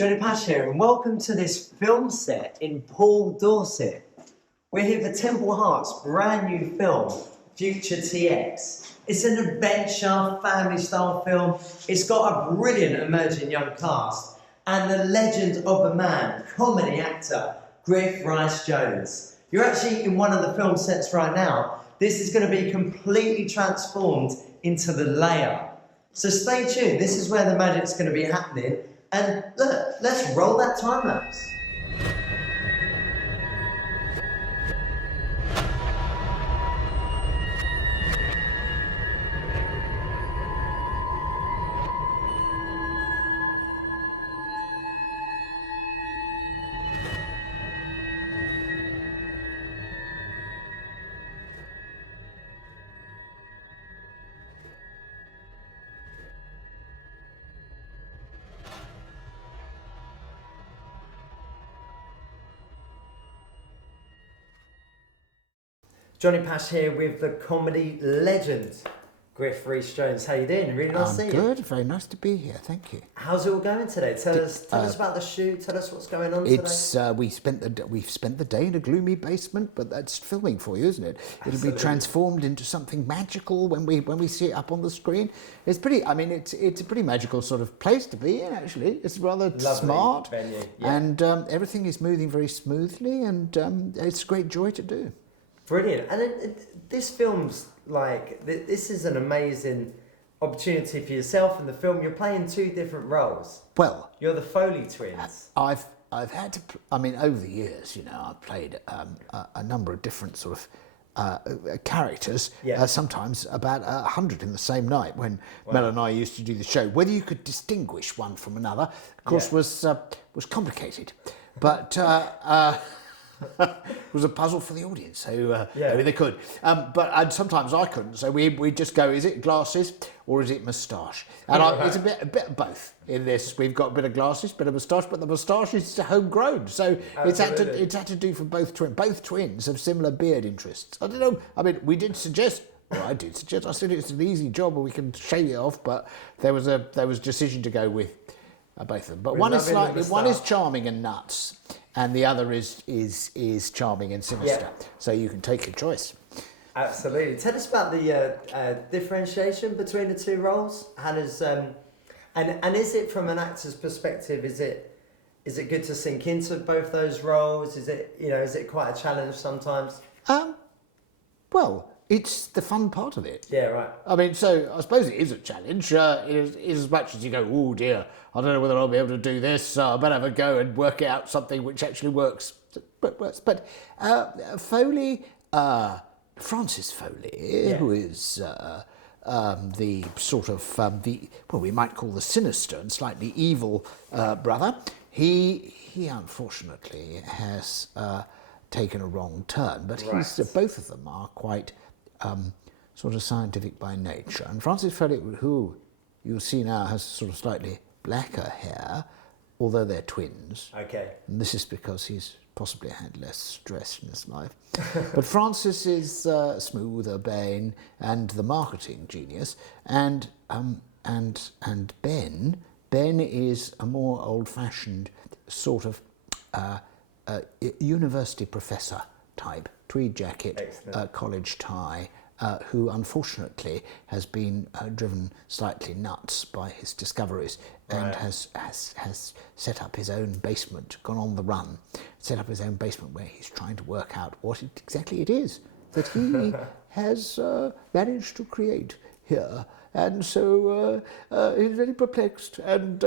Johnny Pash here, and welcome to this film set in Paul, Dorset. We're here for Temple Heart's brand new film, futureTX. It's an adventure, family-style film. It's got a brilliant emerging young cast and the legend of a man, comedy actor, Griff Rhys-Jones. You're actually in one of the film sets right now. This is going to be completely transformed into the layer. So stay tuned, this is where the magic's going to be happening. And look, let's roll that time lapse. Johnny Pash here with the comedy legend, Griff Rhys-Jones. How you doing? Really nice to see you. I'm good. Very nice to be here. Thank you. How's it all going today? Tell us about the shoot. Tell us what's going on today. We've spent the day in a gloomy basement, but that's filming for you, isn't it? It'll be transformed into something magical when we see it up on the screen. It's pretty. I mean, it's a pretty magical sort of place to be in. Actually, it's rather Lovely smart, venue. Yeah. and everything is moving very smoothly, and it's a great joy to do. Brilliant. And this film's like, this is an amazing opportunity for yourself in the film. You're playing two different roles. Well, You're the Foley twins. I've had to. I mean, over the years, I've played a number of different sort of characters. Yeah. Sometimes about 100 in the same night. When Mel and I used to do the show, whether you could distinguish one from another, of course, was complicated. But. It was a puzzle for the audience, so maybe they could. But sometimes I couldn't, so we just go, is it glasses or is it moustache? And it's a bit of both in this. We've got a bit of glasses, bit of moustache, but the moustache is homegrown, so it's had to do for both twins. Both twins have similar beard interests. I don't know, I mean, we did suggest, well, I did suggest, I said it's an easy job and we can shave it off, but there was a decision to go with both of them. But one is charming and nuts, and the other is charming and sinister. Yeah. So you can take your choice. Absolutely. Tell us about the differentiation between the two roles. How does and is it from an actor's perspective? Is it good to sink into both those roles? Is it quite a challenge sometimes? Well, it's the fun part of it. Yeah, right. I mean, so I suppose it is a challenge. It is as much as you go, oh dear, I don't know whether I'll be able to do this. I better have a go and work out something which actually works. But Foley, Francis Foley, who is the sort of we might call the sinister and slightly evil brother. He unfortunately has taken a wrong turn, but both of them are quite sort of scientific by nature. And Francis Foley, who you'll see now has sort of slightly blacker hair, although they're twins. Okay. And this is because he's possibly had less stress in his life. But Francis is smooth, urbane, and the marketing genius. And Ben is a more old-fashioned sort of university professor type, tweed jacket, college tie, who unfortunately has been driven slightly nuts by his discoveries and has set up his own basement, gone on the run, set up his own basement where he's trying to work out what exactly it is that he has managed to create here. And so he's very perplexed, and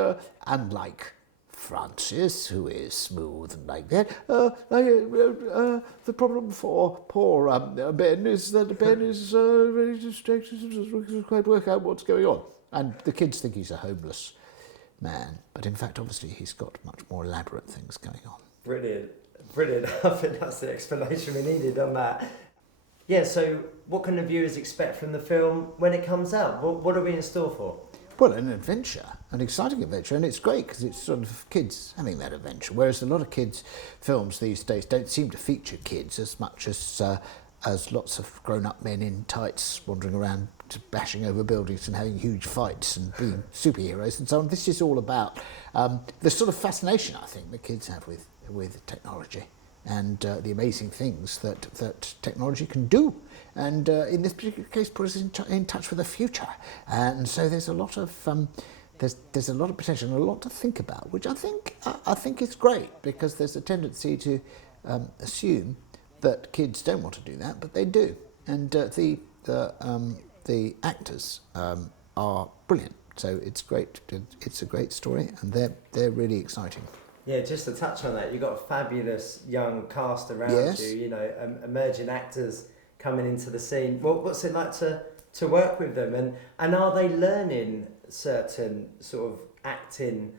unlike Francis, who is smooth and like that, the problem for poor Ben is that Ben is very distracted, doesn't quite work out what's going on. And the kids think he's a homeless man, but in fact, obviously, he's got much more elaborate things going on. Brilliant. I think that's the explanation we needed on that. Yeah, so what can the viewers expect from the film when it comes out? What are we in store for? Well, an adventure, an exciting adventure, and it's great because it's sort of kids having that adventure, whereas a lot of kids' films these days don't seem to feature kids as much as lots of grown-up men in tights wandering around bashing over buildings and having huge fights and being superheroes and so on. This is all about the sort of fascination I think the kids have with technology and the amazing things that technology can do, and in this particular case put us in touch with the future. And so there's a lot of there's a lot of potential and a lot to think about, which I think is great, because there's a tendency to assume that kids don't want to do that, but they do. And the actors are brilliant, so it's great. It's a great story, and they're really exciting. Yeah, just to touch on that, you've got a fabulous young cast around Yes. you. You know, emerging actors coming into the scene. What's it like to work with them, and are they learning certain sort of acting,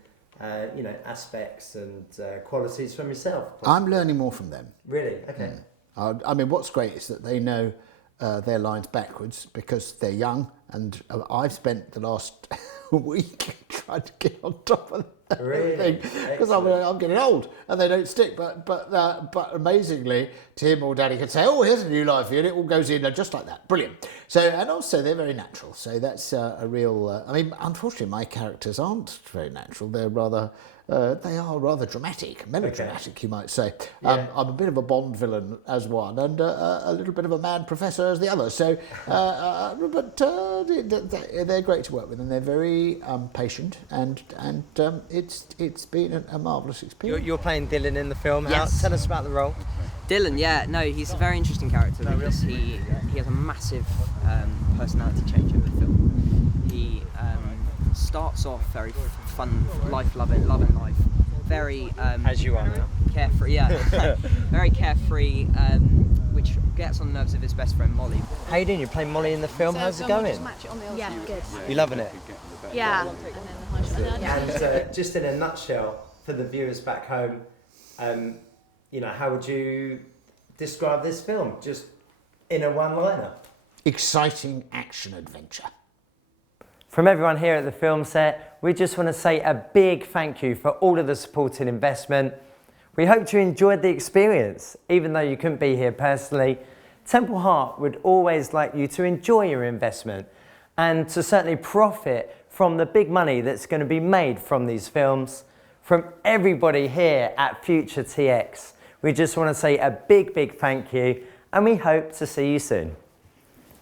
aspects and qualities from yourself? I'm learning more from them. Really? Okay. I mean, what's great is that they know their lines backwards because they're young, and I've spent the last week trying to get on top of everything because I'm getting old and they don't stick. But amazingly, Tim or Daddy can say, "Oh, here's a new line for you," and it all goes in just like that. Brilliant. So, and also they're very natural. So that's a real. I mean, unfortunately, my characters aren't very natural. They're rather. They are rather dramatic, melodramatic, you might say. Yeah. I'm a bit of a Bond villain as one, and a little bit of a mad professor as the other. So, but they're great to work with, and they're very patient, and it's been a marvellous experience. You're playing Dylan in the film. Yes. Tell us about the role. Dylan, yeah, no, he's a very interesting character because he has a massive personality change over the film. He starts off very fun, loving life, very As you are now. carefree, yeah, very carefree, which gets on the nerves of his best friend Molly. How you doing? You're playing Molly in the film. How's it going? Yeah, good. You loving it? Yeah. And just in a nutshell, for the viewers back home, how would you describe this film? Just in a one-liner. Exciting action adventure. From everyone here at the film set, we just want to say a big thank you for all of the support and investment. We hope you enjoyed the experience, even though you couldn't be here personally. Temple Heart would always like you to enjoy your investment and to certainly profit from the big money that's going to be made from these films. From everybody here at futureTX, we just want to say a big thank you, and we hope to see you soon.